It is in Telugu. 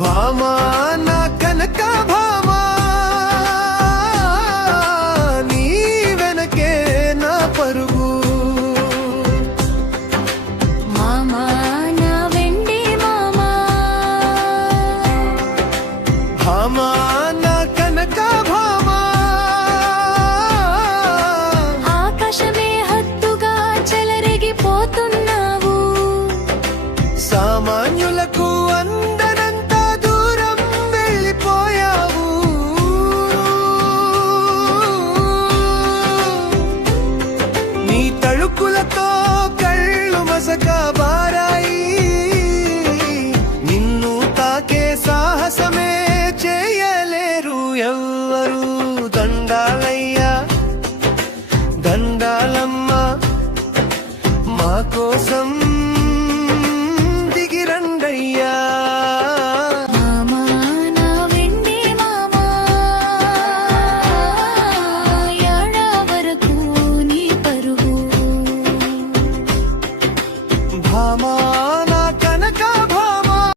భామా నా కనక భామా నీ వెనకే నా పరుగు మామా నా వెండి మామా భామా నా కనక భామా ఆకాశమే హద్దుగా చెలరేగిపోతున్నావు సామాన్యులకు అందనంత దూరం వెళ్ళిపోయావు నీ తళుకులతో కళ్ళు మసక బారాయి నిన్ను తాకే సాహసమే చేయలేరు ఎవ్వరు దండాలయ్యా దండాలమ్మా మా కోసం దిగిరండయ్యా